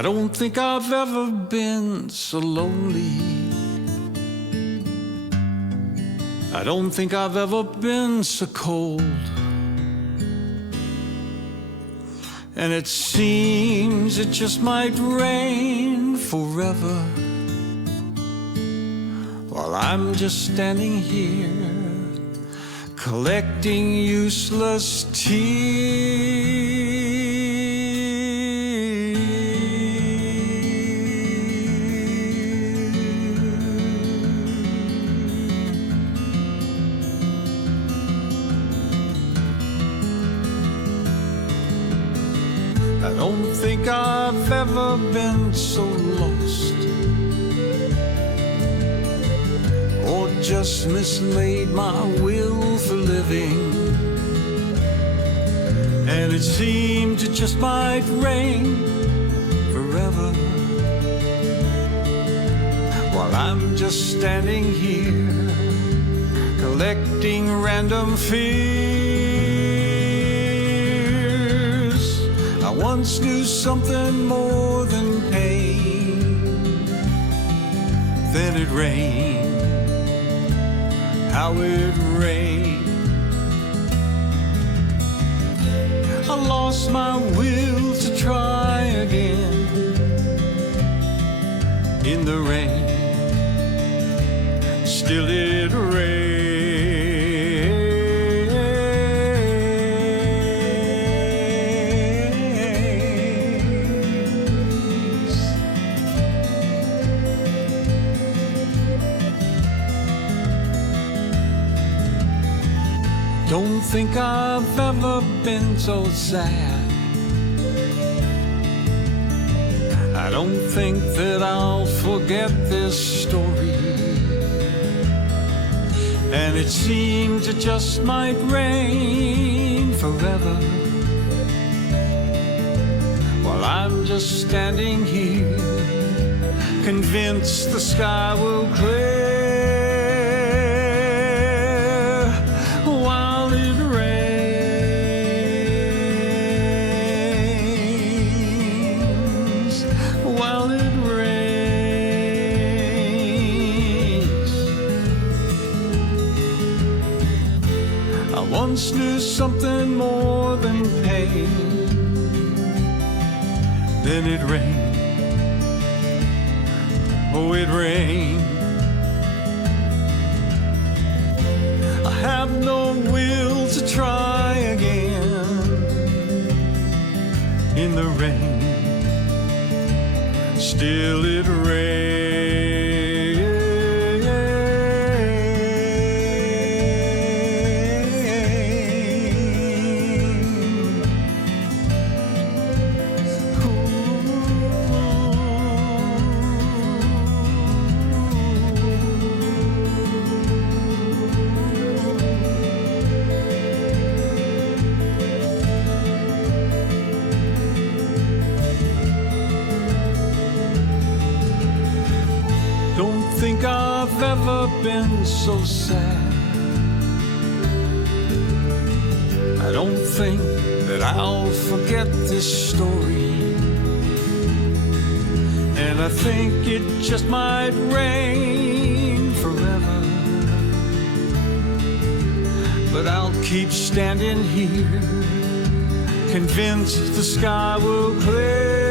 I don't think I've ever been so lonely. I don't think I've ever been so cold. And it seems it just might rain forever, while I'm just standing here collecting useless tears. I don't think I've ever been so lost, or just mislaid my will for living. And it seemed it just might rain forever, while I'm just standing here collecting random fears. I once knew something more than pain. Then it rained, how it rained. I lost my will to try again. In the rain, still it rained. Don't think I've ever been so sad. I don't think that I'll forget this story. And it seems it just might rain forever, while I'm just standing here convinced the sky will clear. I once knew something more than pain. Then it rained, oh it rained. I have no will to try again. In the rain, still it rained. Don't think I've ever been so sad. I don't think that I'll forget this story. And I think it just might rain forever, but I'll keep standing here convinced the sky will clear.